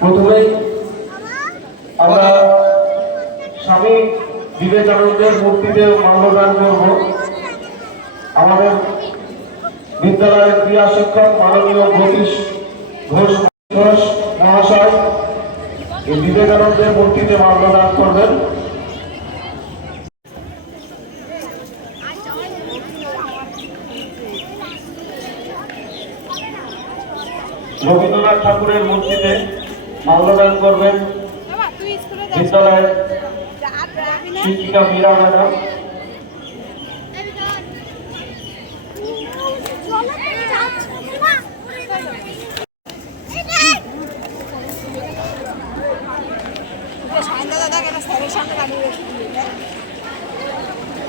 প্রথমেই আমরা স্বামী বিবেকানন্দের মূর্তিতে মাল্যদান করব। আমাদের বিদ্যালয়ের ক্রীড়া শিক্ষক মাননীয় জ্যোতিষ ঘোষ মহাশয় এই বিবেকানন্দের মূর্তিতে মাল্যদান করবেন। রবীন্দ্রনাথ ঠাকুরের মূর্তিতে মাল্যদান করবেন বিদ্যালয়ের শিক্ষিকা মীরা ম্যাডাম।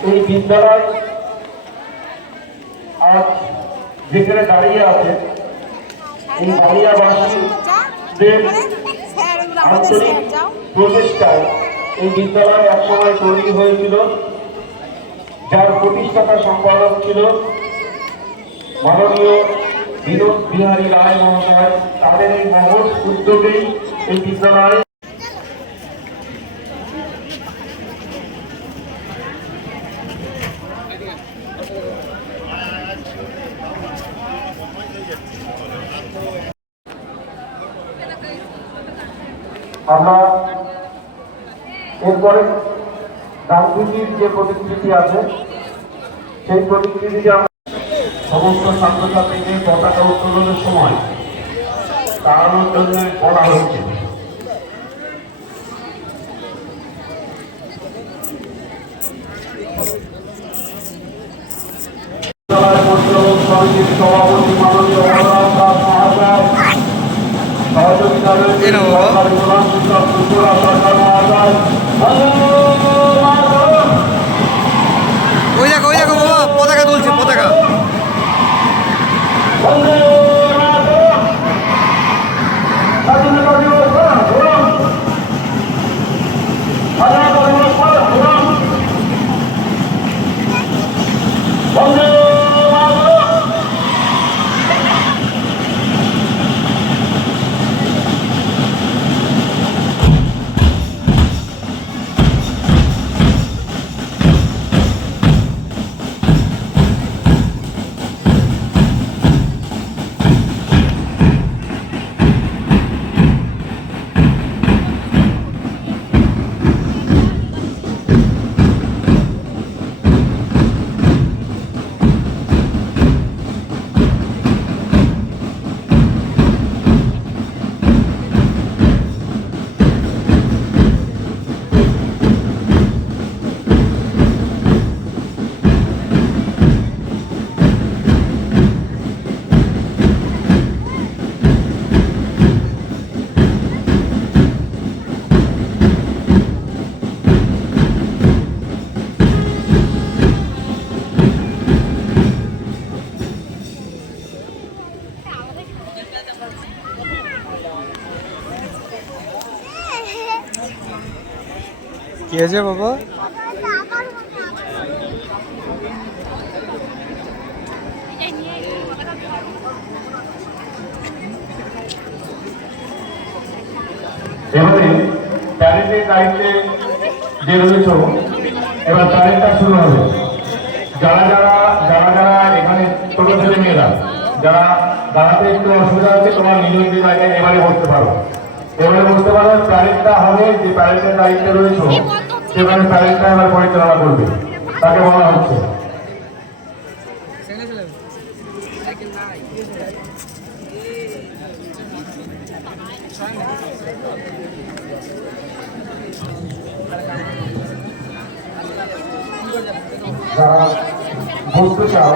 এই বিদ্যালয় আজ যেখানে দাঁড়িয়ে আছে এই বাড়িয়াবাসীদের আন্তরিক প্রচেষ্টায় এই বিদ্যালয় একসময় তৈরি হয়েছিল, যার প্রতিষ্ঠাতা সম্পাদক ছিল মাননীয় বিনোদ বিহারী রায় মহাশয়। তাদের এই মহৎ উদ্যোগেই এই বিদ্যালয় আমরা এরপরে গান্ধীজির যে প্রতিকৃতি আছে সেই প্রতিকৃতিকে আমরা সমস্ত ছাত্রছাত্রীদের পতাকা উত্তোলনের সময় তাড়ানোর জন্য বলা হয়েছে। সমিতির সভাপতি মাননীয় দাস মহাশয়, সহযোগিতা রয়েছে সরকারি প্রধান শিক্ষক ত্রিপুরা সরকার মহাশয়। ওই দেখো বাবা, পতাকা তুলছে, পতাকা। কি হয়েছে বাবা? এবারে প্যারেডের দায়িত্বে যে রয়েছে এবার প্যারেডটা শুরু হবে। যারা এখানে ছোট ছেলে মেয়েরা যারা দাঁড়াতে একটু অসুবিধা হচ্ছে, তোমার নিজ নিজ জায়গায় এবারে বসতে পারো। প্যারেডটা হবে, যে প্যারেডের দায়িত্বে রয়েছে সেখানে প্যারেডটা এবার পরিচালনা করবে, তাকে বলা হচ্ছে। যারা বসতে চাও